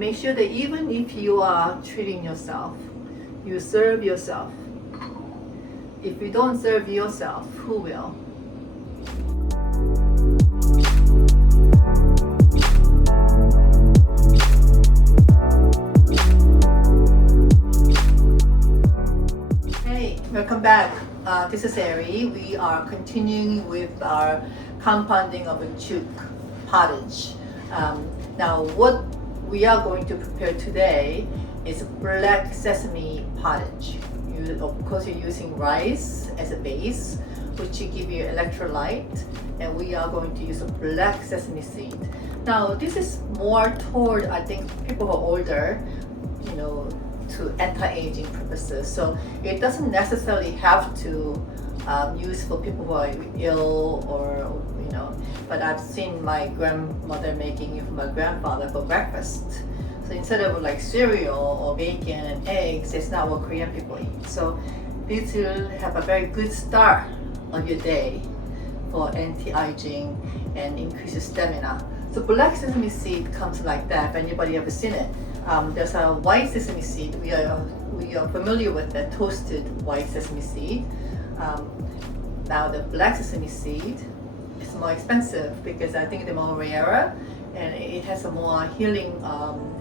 make sure that even if you are treating yourself, you serve yourself. If you don't serve yourself, who will? Hey, welcome back. This is AeRhee. We are continuing with our compounding of a juke porridge. Now, what we are going to prepare today is black sesame porridge. Of course, you're using rice as a base, which will give you electrolyte, and we are going to use a black sesame seed. Now, this is more toward, I think, people who are older, to anti-aging purposes. So it doesn't necessarily have to use for people who are ill or but I've seen my grandmother making it for my grandfather for breakfast. So instead of like cereal or bacon and eggs, it's not what Korean people eat. So this will have a very good start of your day for anti-aging and increase your stamina. So black sesame seed comes like that. If anybody ever seen it, there's a white sesame seed. We are familiar with the toasted white sesame seed. Now the black sesame seed is more expensive because I think they're more rarer and it has a more healing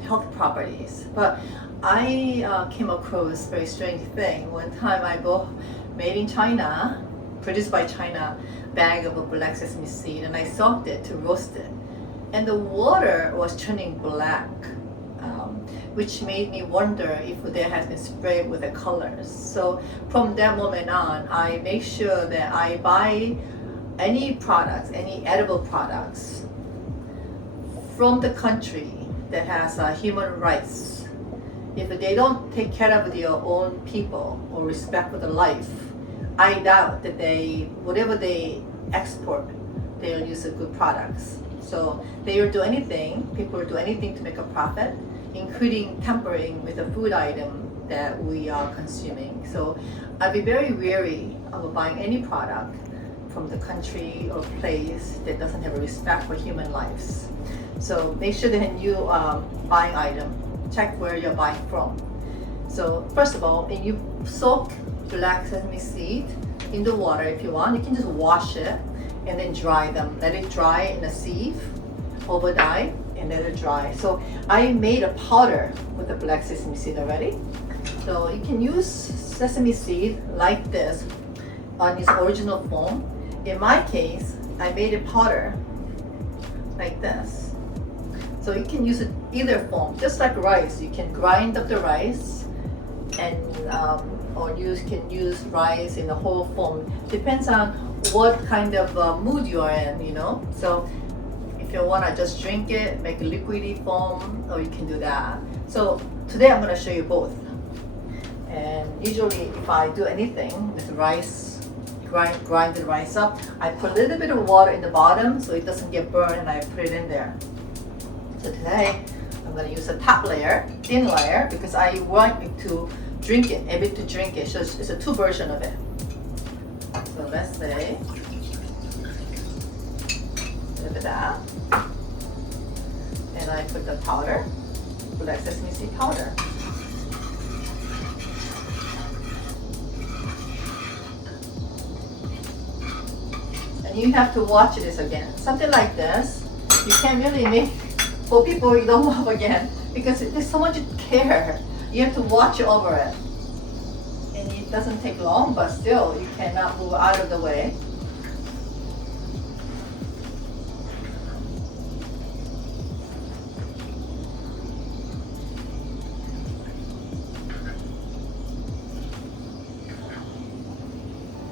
health properties. But I came across a very strange thing. One time I bought made in China, produced by China, bag of a black sesame seed, and I soaked it to roast it. And the water was turning black, which made me wonder if there has been sprayed with the colors. So from that moment on, I make sure that I buy any products, any edible products from the country that has human rights. If they don't take care of their own people or respect for the life, I doubt that whatever they export, they'll use good products. So they will do anything, people will do anything to make a profit, including tampering with the food item that we are consuming. So I'd be very wary of buying any product from the country or place that doesn't have a respect for human lives. So make sure that when you buying item, check where you're buying from. So first of all, when you soak black sesame seed in the water, if you want, you can just wash it and then dry them. Let it dry in a sieve overnight and let it dry. So I made a powder with the black sesame seed already. So you can use sesame seed like this on its original form. In my case, I made a powder like this. So you can use it either form, just like rice. You can grind up the rice and or you can use rice in the whole form. Depends on what kind of mood you are in, So if you want to just drink it, make a liquidy form, or you can do that. So today I'm going to show you both. And usually if I do anything with rice, grind the rice up, I put a little bit of water in the bottom so it doesn't get burned, and I put it in there. So today I'm going to use a top layer, thin layer, because I want it to drink it, able to drink it. So it's a two version of it. So let's say a little bit of that, and I put the powder, black sesame seed powder. And you have to watch this again. Something like this, you can't really make for people you don't love again because there's so much care. You have to watch over it. And it doesn't take long, but still you cannot move out of the way.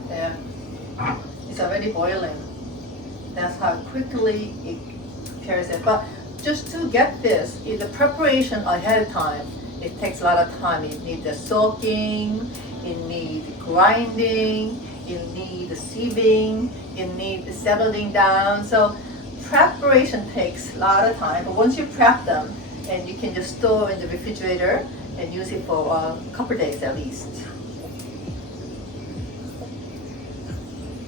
There. It's already boiling. That's how quickly it prepares it. But just to get this, in the preparation ahead of time, it takes a lot of time. You need the soaking, you need grinding, you need the sieving, you need the settling down. So preparation takes a lot of time, but once you prep them, and you can just store in the refrigerator and use it for a couple of days at least.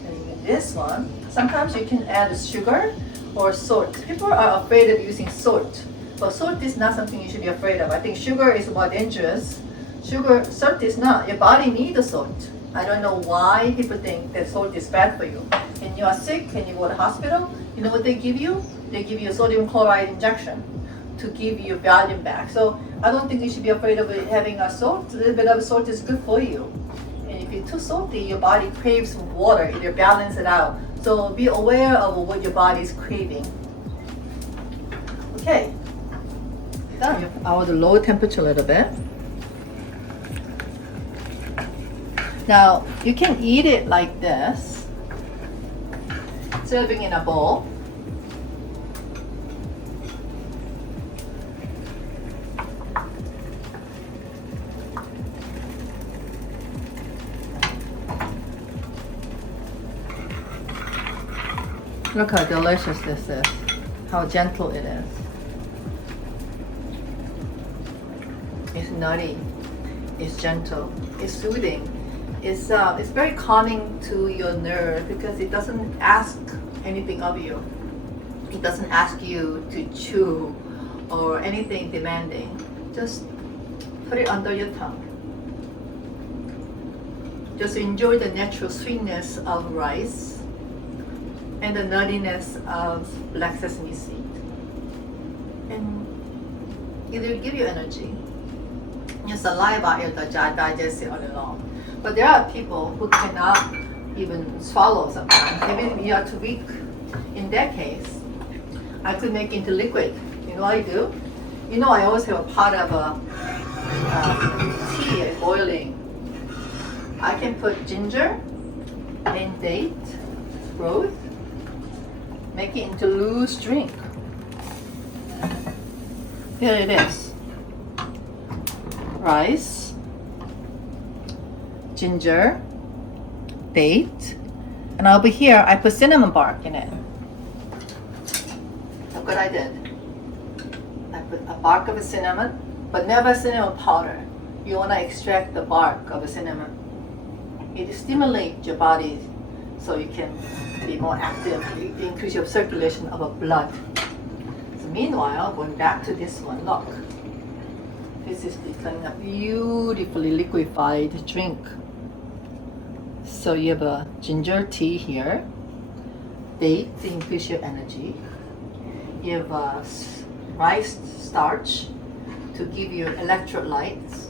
And this one, sometimes you can add sugar or salt. People are afraid of using salt But salt is not something you should be afraid of. I think sugar is more dangerous. Salt is not. Your body needs salt. I don't know why people think that salt is bad for you. When you are sick and you go to the hospital, you know what they give you? They give you a sodium chloride injection to give you volume back. So I don't think you should be afraid of having a salt. A little bit of salt is good for you. And if you're too salty, your body craves water. It'll balance it out. So be aware of what your body is craving. Okay. Done. I want to lower temperature a little bit. Now you can eat it like this, serving in a bowl. Look how delicious this is, how gentle it is. It's nutty, it's gentle, it's soothing. It's very calming to your nerve because it doesn't ask anything of you. It doesn't ask you to chew or anything demanding. Just put it under your tongue. Just enjoy the natural sweetness of rice and the nuttiness of black sesame seed. And it will give you energy. Your saliva will digest it all along. But there are people who cannot even swallow sometimes. Maybe you are too weak. In that case, I could make it into liquid. You know what I do? You know I always have a pot of tea boiling. I can put ginger and date broth, make it into loose drink. Here it is. Rice, ginger, date, and over here I put cinnamon bark in it. Look what I did. I put a bark of a cinnamon, but never cinnamon powder. You want to extract the bark of a cinnamon. It stimulates your body so you can be more active. It increases your circulation of the blood. So meanwhile, going back to this one, look. This is becoming a beautifully liquefied drink. So you have a ginger tea here, date to increase your energy. You have a rice starch to give you electrolytes,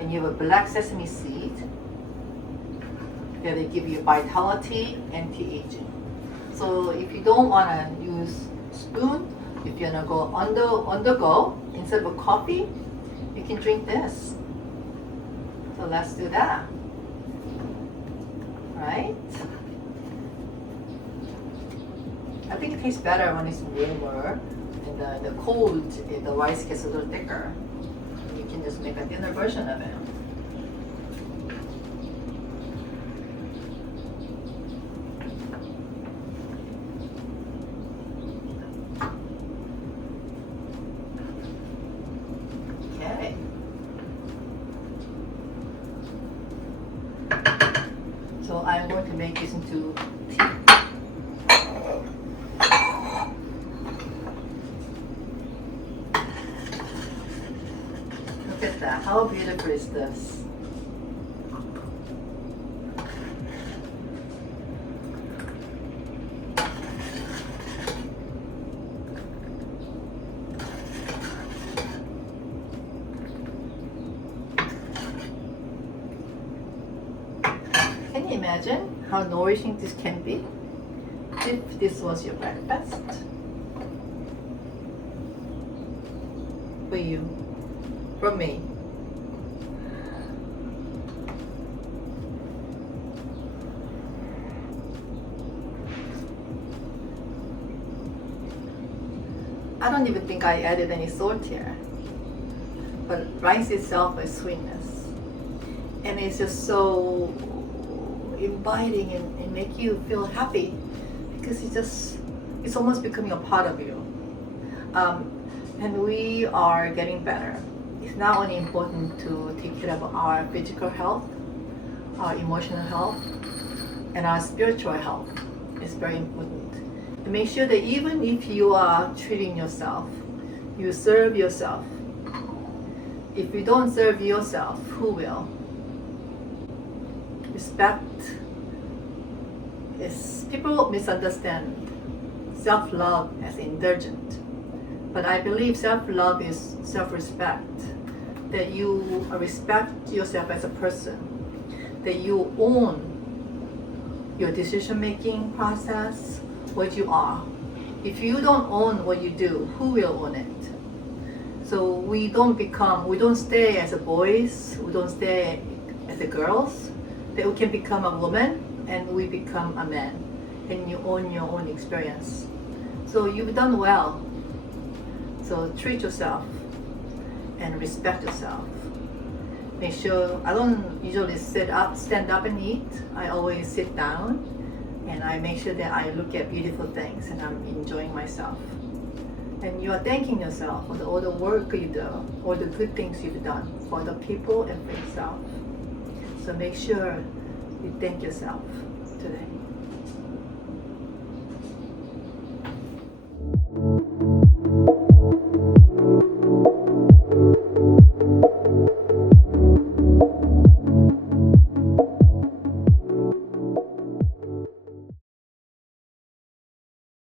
and you have a black sesame seed that they give you vitality, anti-aging. So if you don't want to use spoon, if you're gonna go on the go instead of a coffee, you can drink this. So let's do that. Right? I think it tastes better when it's warmer, and the cold, the rice gets a little thicker. You can just make a thinner version of it. Okay. So I'm going to make this into tea. Look at that. How beautiful is this? Can you imagine how nourishing this can be if this was your breakfast? For you, from me. I don't even think I added any salt here, but rice itself is sweetness, and it's just so inviting and make you feel happy because it's almost becoming a part of you. And we are getting better. It's not only important to take care of our physical health, our emotional health, and our spiritual health. It's very important. And make sure that even if you are treating yourself, You serve yourself. If you don't serve yourself, who will? Respect is, people misunderstand self-love as indulgent. But I believe self-love is self-respect. That you respect yourself as a person. That you own your decision-making process, what you are. If you don't own what you do, who will own it? So we don't stay as a boys, we don't stay as a girls, that we can become a woman and we become a man, and you own your own experience. So you've done well. So treat yourself and respect yourself. Make sure, I don't usually stand up and eat. I always sit down and I make sure that I look at beautiful things and I'm enjoying myself. And you are thanking yourself for all the work you do, all the good things you've done for the people and for yourself. So make sure you thank yourself today.